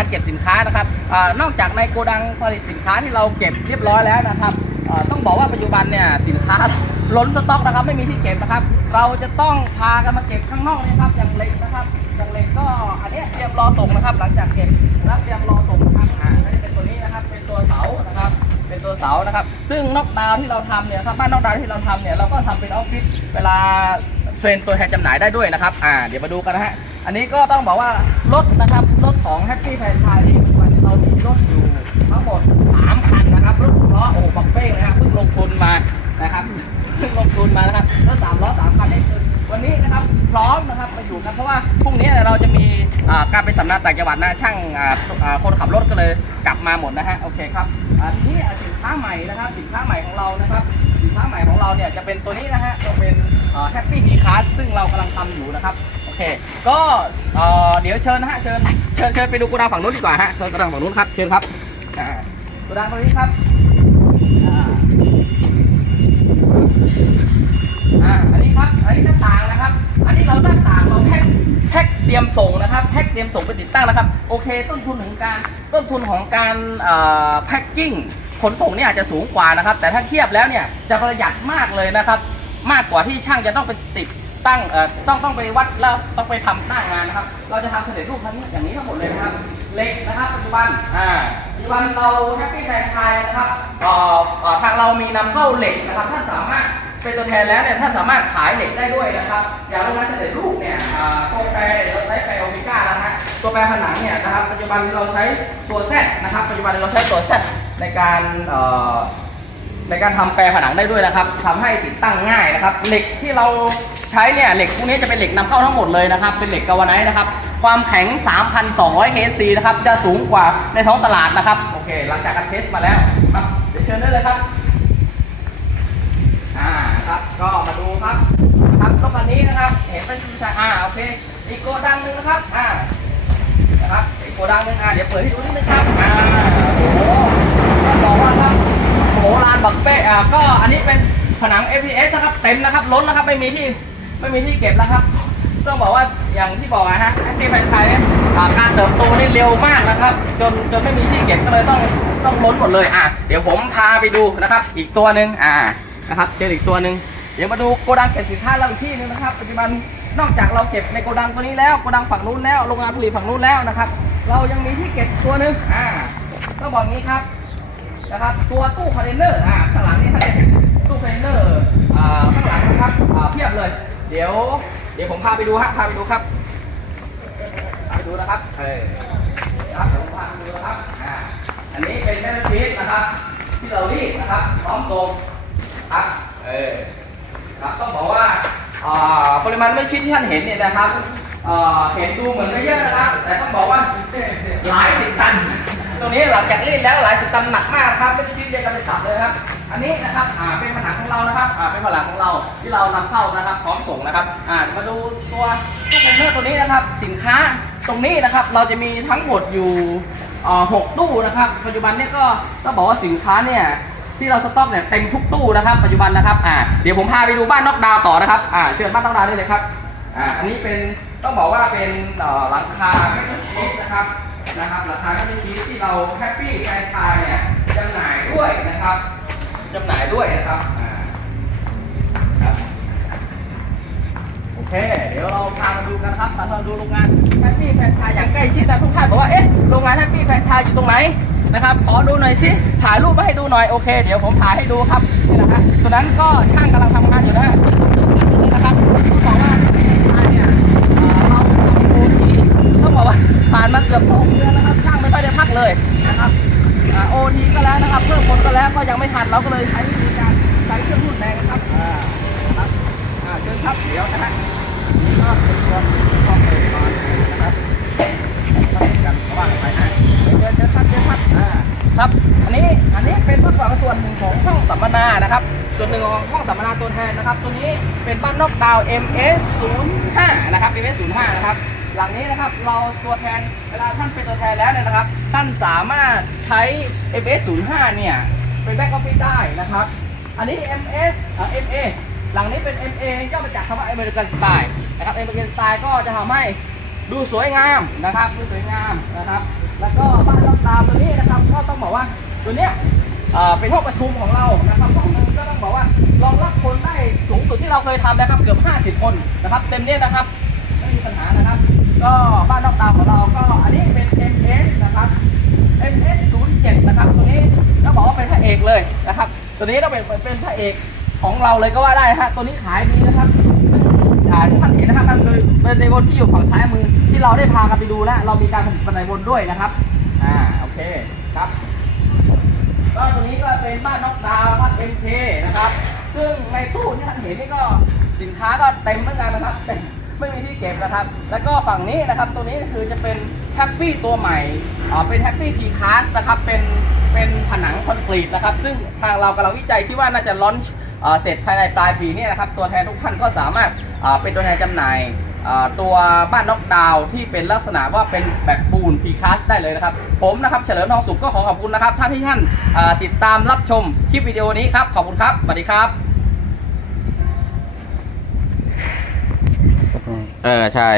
การเก็บสินค้านะครับอนอกจากในโกดังผลิตสินค้าที่เราเก็บเรียบร้อยแล้วนะครับต้องบอกว่าปัจจุบันเนี่ยสินค้าล้นสต็อกนะครับ ไม่มีที่เก็บนะครับ เราจะต้องพากันมาเก็บข้างนอกเลยครับอย่างเล็กนะครับอย่างเล็กก็อันนี้เตรียมรอส่งนะครับ หลังจากเก็บแล้วเตรียมรอส่งนะครับอ่าก็จะเป็นตัวนี้นะครับ เป็นตัวเสานะครับ เป็นตัวเสานะครับ ซึ่งนอกดาวที่เราทำเนี่ยครับบ้านนอกดาวที่เราทำเนี่ยเราก็ทำเป็นออฟฟิศเวลา เทรนตัวแทนจำหน่ายได้ด้วยนะครับ อ่า เดี๋ยวมาดูกันนะฮะ อันนี้ก็ต้องบอกว่ารถนะครับ รถของ Happy f r a n c h i s e ปัจจุบันเรามีรถอยู่ทั้งหมด 3 คันนะครับ รถหกล้อโอ้โหปักเป้งเลยครับเพิ่งลงทุนมานะครับเพิ่งลงทุนมานะครับรถสามล้อสามคันนี่คือวันนี้นะครับพร้อมนะครับมาอยู่กันเพราะว่าพรุ่งนี้เราจะมีการไปสัมมนาต่างจังหวัดนะช่างคนขับรถก็เลยกลับมาหมดนะฮะโอเคครับทีนี้อ่สินค้าใหม่นะครับสินค้าใหม่ของเรานะครับ สินค้าใหม่ของเราเนี่ยจะเป็นตัวนี้นะฮะจะเป็นแฮปปี้ดีคาร์ซึ่งเรากำลังทำอยู่นะครับโอเคก็เดี๋ยวเชิญนะฮะเชิญเชิญเชิญไปดูโกดังฝั่งนู้นดีกว่าฮะเชิญโกดังฝั่งนู้นครับเชิญครับอ่าโกดังตรงนี้ครับอ่าอันนี้ครับอันนี้หน้าต่างนะครับ อันนี้เราหน้าต่างเราแพ็คแพ็คเตรียมส่งนะครับแพ็คเตรียมส่งไปติดตั้งนะครับโอเค ต้นทุนของการต้นทุนของการแพ็คกิ้ง ขนส่งเนี่ยอาจจะสูงกว่านะครับ แต่ถ้าเทียบแล้วเนี่ยจะประหยัดมากเลยนะครับ มากกว่าที่ช่างจะต้องไปติดตั้งเอ่อต้องต้องไปวัดแล้วต้องไปทำหน้างานนะครับ เราจะทำเสร็จรูปทั้งนี้อย่างนี้ทั้งหมดเลยนะครับเหล็กนะครับปัจจุบันอ่าปัจจุบันเราแฮปปี้แฟนไทยนะครับเอ่อเอ่อทางเรามีนำเข้าเหล็กนะครับท่านสามารถเป็นตัวแทนแล้วเนี่ยถ้านสามารถขายเหล็กได้ด้วยนะครับอย่างโรงงานเสด็จรูปเนี่ยอ่าตัวแปรเนี่ยเราใช้แปรโอเมก้าแล้วนะฮะตัวแปรผนังเนี่ยนะครับปัจจุบันเราใช้ตัวแซดนะครับปัจจุบันเราใช้ตัวแซด ในการในการทำแปรผนังได้ด้วยนะครับทำให้ติดตั้งง่ายนะครับ เหล็กที่เราใช้เนี่ยเหล็กพวกนี้จะเป็นเหล็กนำเข้าทั้งหมดเลยนะครับ เป็นเหล็กกาวาไนท์นะครับ ความแข็ง 3,200 HC นะครับ จะสูงกว่าในท้องตลาดนะครับ โอเค หลังจากการเทสมาแล้วครับเดี๋ยวเชิญได้เลยครับ อ่าครับ ก็มาดูครับ ครับรถคันนี้นะครับ เห็นเป็นชาอ่า โอเค อีกโกดังหนึ่งนะครับ อ่า นะครับ อีกโกดังหนึ่งอ่า เดี๋ยวเปิดให้ดูนิดนึงครับ อ่า บอกว่าครับโหลานบักเป้อ่าก็อันนี้เป็นผนัง APS นะครับเต็มนะครับล้นนะครับไม่มีที่ไม่มีที่เก็บแล้วครับ ต้องบอกว่าอย่างที่บอกนะฮะที่แฟนชส์อ่าการเติบโตนี่เร็วมากนะครับ จนจนไม่มีที่เก็บก็เลยต้องต้องล้นหมดเลยอะเดี๋ยวผมพาไปดูนะครับ อีกตัวหนึ่งอ่านะครับเจออีกตัวหนึ่งเดี๋ยวมาดูโกดังเก็บสินค้าเราอีกที่หนึงนะครับปัจจุบันนอกจากเราเก็บในโกดังตัวนี้แล้วโกดังฝั่งนู้นแล้วโรงงานผลิตฝั่งนู้นแล้วนะครับ เรายังมีที่เก็บตัวหนึ่งอ่าต้องบอกงี้ครับ นะครับ ตัวตู้คอนเทนเนอร์อ่าข้างหลังนี่ถ้าเป็นตู้คอนเทนเนอร์อ่าข้างหลังนะครับอ่าเพียบเลย เดี๋ยว เดี๋ยวผมพาไปดูฮะพาไปดูครับพาไปดูนะครับเออครับผมพาไปดูนะครับอ่าอันนี้เป็นแม่ชีสนะครับ ที่เรารีดนะครับพร้อมส่งครับเออครับต้องบอกว่าอ่าปริมาณไม่ชิ้นที่ท่านเห็นเนี่ยนะครับเห็นดูเหมือนไม่เยอะนะครับ แต่ต้องบอกว่าหลายสิบตัน ตรงนี้หลังจากรีดแล้วหลายสิบตันหนักมากนะครับไม่ได้ชิ้นเดียวกันไปสับเลยครับ อันนี้นะครับอ่าเป็นผนังของเรานะครับอ่าเป็นผนังของเราที่เรานำเข้านะครับพร้อมส่งนะครับอ่ามาดูตัวตู้คอนเทนเนอร์ตัวนี้นะครับ สินค้าตรงนี้นะครับเราจะมีทั้งหมดอยู่หกตู้นะครับ ปัจจุบันเนี่ยก็ต้องบอกว่าสินค้าเนี่ยที่เราสต็อกเนี่ยเต็มทุกตู้นะครับปัจจุบันนะครับอ่าเดี๋ยวผมพาไปดูบ้านนอกดาวต่อนะครับอ่าเชิญบ้านนอกดาวได้เลยครับอ่าอันนี้เป็นต้องบอกว่าเป็นหลังคาแคปเปอร์ชีสนะครับ นะครับหลังคาแคปเปอร์ชีสที่เราแฮปปี้แฟรนไชส์เนี่ยจำหน่ายด้วยนะครับจำหน่ายด้วยนะครับอ่าครับโอเค เดี๋ยวเราพามาดูกันครับตอนเราดูโรงงานแฮปปี้แฟรนไชส์อย่างใกล้ชิดนะทุกท่านบอกว่าเอ๊ะโรงงานแฮปปี้แฟรนไชส์อยู่ตรงไหนนะครับขอดูหน่อยสิถ่ายรูปมาให้ดูหน่อยโอเค เดี๋ยวผมถ่ายให้ดูครับนี่นะฮะตัวนั้นก็ช่างกำลังทำงานอยู่นะฮะนี่นะครับต้องบอกว่าช่างเนี่ยเอ่อเราโอที ต้องบอกว่าผ่านมาเกือบสองเดือนแล้วครับช่างไม่ค่อยได้พักเลยนะครับโอทีก็แล้วนะครับ เพิ่มคนก็แล้วก็ยังไม่ทันเราก็เลยใช้วิธีการใช้เครื่องรุ่นแรงนะครับอ่าครับอ่าเชิญครับเดี๋ยวนะฮะก็เป็นตัวข้อมูลก่อนนะครับก็เป็นกันระหว่างไปนะเชิญเชิญครับเชิญครับอ่าครับอันนี้อันนี้เป็นต้นแบบส่วนหนึ่งของห้องสัมมนานะครับส่วนหนึ่งของห้องสัมมนาตัวแทนนะครับ ตัวนี้เป็นบ้านนอกดาวน์ MS 05 นะครับ MS 05 นะครับ หลังนี้นะครับเราตัวแทนเวลาท่านเป็นตัวแทนแล้วเนี่ยนะครับ ท่านสามารถใช้ MS 05เนี่ยเป็นแบ็กออฟฟิศได้นะครับ อันนี้ MS เอ่อ MA หลังนี้เป็น MA ย่อมาจากคำว่า American Style นะครับ American Style ก็จะทำให้ดูสวยงามนะครับดูสวยงามนะครับ แล้วก็บ้านล็อกดาวน์ตัวนี้นะครับก็ต้องบอกว่าตัวเนี้ยเอ่อเป็นห้องประชุมของเรานะครับห้องนึงก็ต้องบอกว่ารองรับคนได้สูงสุดที่เราเคยทำนะครับเกือบ 50 คนนะครับเต็มเนี่ยนะครับ ไม่มีปัญหานะครับ ก็บ้านนอกดาวของเราก็อันนี้เป็น MS นะครับ MS 07นะครับ ตัวนี้ต้องบอกว่าเป็นพระเอกเลยนะครับ ตัวนี้ต้องเป็นเป็นพระเอกของเราเลยก็ว่าได้ฮะตัวนี้ขายดีนะครับอ่ท่านเห็นนะครับมันคือเป็นในบนที่อยู่ฝั่งซ้ายมือที่เราได้พากันไปดูแล้วเรามีการผลิตบันไดบนด้วยนะครับอ่าโอเคครับก็ตัวนี้ก็เป็นบ้านนอกดาวน์ครับ MK นะครับ ซึ่งในตู้ที่ท่านเห็นนี่ก็สินค้าก็เต็มเหมือนกันนะครับเต็ม ไม่มีที่เก็บนะครับ แล้วก็ฝั่งนี้นะครับ ตัวนี้คือจะเป็นแฮปปี้ตัวใหม่อ่าเป็นแฮปปี้ทีคาสนะครับ เป็นเป็นผนังคอนกรีตนะครับ ซึ่งทางเรากำลังวิจัยที่ว่าน่าจะลอนเสร็จภายในปลายปีนี้นะครับ ตัวแทนทุกท่านก็สามารถเป็นตัวแทนจำหน่ายตัวบ้านน็อกดาวน์ที่เป็นลักษณะว่าเป็นแบบปูนพีคาสได้เลยนะครับ ผมนะครับเฉลิมทองสุขก็ขอขอบคุณนะครับท่านที่ท่านติดตามรับชมคลิปวิดีโอนี้ครับ ขอบคุณครับสวัสดีครับ เออใช่